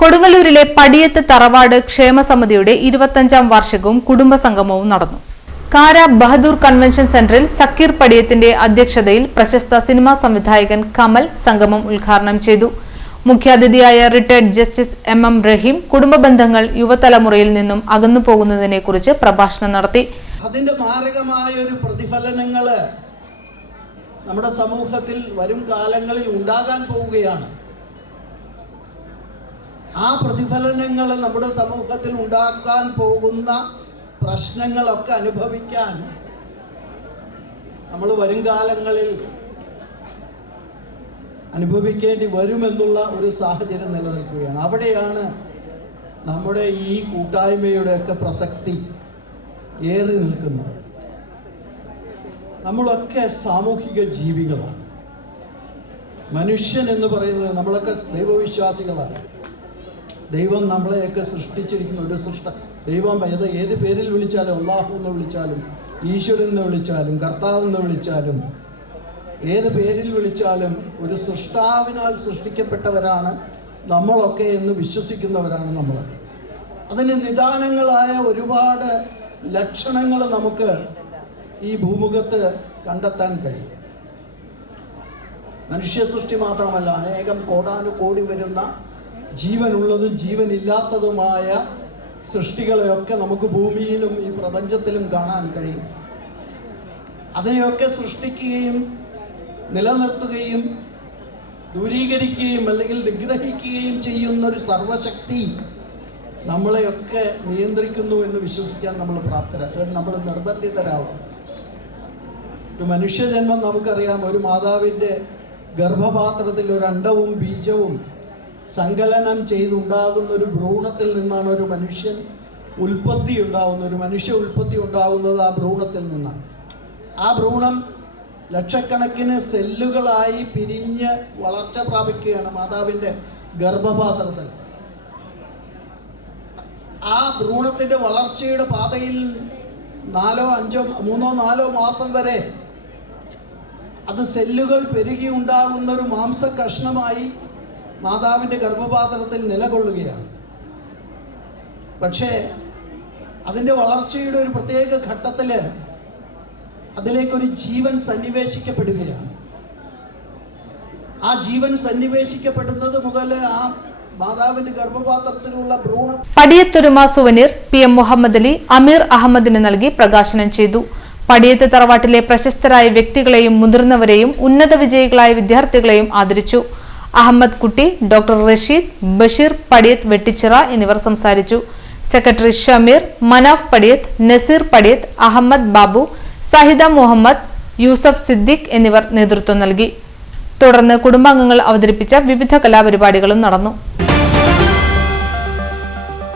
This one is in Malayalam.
കൊടുങ്ങല്ലൂരിലെ പടിയത്ത് തറവാട് ക്ഷേമസമിതിയുടെ 25ാം വാർഷികവും കുടുംബസംഗമവും നടന്നു. കാര ബഹദൂർ കൺവെൻഷൻ സെന്ററിൽ സക്കീർ പടിയത്തിന്റെ അധ്യക്ഷതയിൽ പ്രശസ്ത സിനിമാ സംവിധായകൻ കമൽ സംഗമം ഉദ്ഘാടനം ചെയ്തു. മുഖ്യാതിഥിയായ റിട്ടയർഡ് ജസ്റ്റിസ് എം റഹീം കുടുംബ ബന്ധങ്ങൾ യുവതലമുറയിൽ നിന്നും അകന്നു പോകുന്നതിനെക്കുറിച്ച് പ്രഭാഷണം നടത്തി. അതിന്റെ മാരകമായ ഒരു പ്രതിഫലനങ്ങൾ നമ്മുടെ സമൂഹത്തിൽ വരും കാലങ്ങളിൽ ഉണ്ടാകാൻ പോവുകയാണ്. ആ പ്രതിഫലനങ്ങൾ നമ്മുടെ സമൂഹത്തിൽ ഉണ്ടാക്കാൻ പോകുന്ന പ്രശ്നങ്ങളൊക്കെ അനുഭവിക്കാൻ നമ്മൾ വരും കാലങ്ങളിൽ അനുഭവിക്കേണ്ടി വരുമെന്നുള്ള ഒരു സാഹചര്യം നിലനിൽക്കുകയാണ്. അവിടെയാണ് നമ്മുടെ ഈ കൂട്ടായ്മയുടെയൊക്കെ പ്രസക്തി ഏറി നിൽക്കുന്നത്. നമ്മളൊക്കെ സാമൂഹിക ജീവികളാണ്. മനുഷ്യൻ എന്ന് പറയുന്നത് നമ്മളൊക്കെ ദൈവവിശ്വാസികളാണ്. ദൈവം നമ്മളെയൊക്കെ സൃഷ്ടിച്ചിരിക്കുന്ന ഒരു ദൈവം ഏത് പേരിൽ വിളിച്ചാലും, അല്ലാഹു എന്ന് വിളിച്ചാലും, ഈശ്വരൻ എന്ന് വിളിച്ചാലും, കർത്താവ് എന്ന് വിളിച്ചാലും, ഏത് പേരിൽ വിളിച്ചാലും ഒരു സൃഷ്ടാവിനാൽ സൃഷ്ടിക്കപ്പെട്ടവരാണ് നമ്മളൊക്കെ എന്ന് വിശ്വസിക്കുന്നവരാണ് നമ്മളൊക്കെ. അതിന് നിദാനങ്ങളായ ഒരുപാട് ലക്ഷണങ്ങൾ നമുക്ക് ഈ ഭൂമുഖത്ത് കണ്ടെത്താൻ കഴിയും. മനുഷ്യ സൃഷ്ടി മാത്രമല്ല, അനേകം കോടാനുകോടി വരുന്ന ജീവനുള്ളതും ജീവനില്ലാത്തതുമായ സൃഷ്ടികളെയൊക്കെ നമുക്ക് ഭൂമിയിലും ഈ പ്രപഞ്ചത്തിലും കാണാൻ കഴിയും. അതിനെയൊക്കെ സൃഷ്ടിക്കുകയും നിലനിർത്തുകയും ദൂരീകരിക്കുകയും അല്ലെങ്കിൽ നിഗ്രഹിക്കുകയും ചെയ്യുന്ന ഒരു സർവശക്തി നമ്മളെയൊക്കെ നിയന്ത്രിക്കുന്നു എന്ന് വിശ്വസിക്കാൻ നമ്മൾ നിർബന്ധിതരാകും. ഒരു മനുഷ്യജന്മം നമുക്കറിയാം. ഒരു മാതാവിൻ്റെ ഗർഭപാത്രത്തിൽ ഒരു അണ്ഡവും ബീജവും സങ്കലനം ചെയ്തുണ്ടാകുന്ന ഒരു ഭ്രൂണത്തിൽ നിന്നാണ് ഒരു മനുഷ്യൻ ഉൽപ്പത്തി ഉണ്ടാകുന്നത്. ഒരു മനുഷ്യ ഉൽപ്പത്തി ഉണ്ടാകുന്നത് ആ ഭ്രൂണത്തിൽ നിന്നാണ്. ആ ഭ്രൂണം ലക്ഷക്കണക്കിന് സെല്ലുകളായി പിരിഞ്ഞ് വളർച്ച പ്രാപിക്കുകയാണ് മാതാവിൻ്റെ ഗർഭപാത്രത്തിൽ. ആ ഭ്രൂണത്തിൻ്റെ വളർച്ചയുടെ പാതയിൽ 3-4 മാസം വരെ അത് സെല്ലുകൾ പെരുകി ഉണ്ടാകുന്ന ഒരു മാംസ കഷ്ണമായി മാതാവിൻ്റെ ഗർഭപാത്രത്തിൽ നിലകൊള്ളുകയാണ്. പക്ഷേ അതിൻ്റെ വളർച്ചയുടെ ഒരു പ്രത്യേക ഘട്ടത്തിൽ അതിലേക്കൊരു ജീവൻ സന്നിവേശിക്കപ്പെടുകയാണ്. ആ ജീവൻ സന്നിവേശിക്കപ്പെടുന്നത് മുതൽ ആ മാതാവിന്റെ ഗർഭപാത്രത്തിലുള്ള ഭ്രൂണം പടിയത്തൊരുമ സുവനീർ PM മുഹമ്മദ് അലി അമീർ അഹമ്മദിന് നൽകി പ്രകാശനം ചെയ്തു. പടിയത്ത് തറവാട്ടിലെ പ്രശസ്തരായ വ്യക്തികളെയും മുതിർന്നവരെയും ഉന്നത വിജയികളായ വിദ്യാർത്ഥികളെയും ആദരിച്ചു. അഹമ്മദ് കുട്ടി, ഡോക്ടർ റഷീദ്, ബഷീർ പടിയത്ത് വെട്ടിച്ചിറ എന്നിവർ സംസാരിച്ചു. സെക്രട്ടറി ഷമീർ, മനാഫ് പടിയത്ത്, നസീർ പടിയത്ത്, അഹമ്മദ് ബാബു, സഹിദ മുഹമ്മദ്, യൂസഫ് സിദ്ദിഖ് എന്നിവർ നേതൃത്വം നൽകി. തുടർന്ന് കുടുംബാംഗങ്ങൾ അവതരിപ്പിച്ച വിവിധ കലാപരിപാടികളും നടന്നു.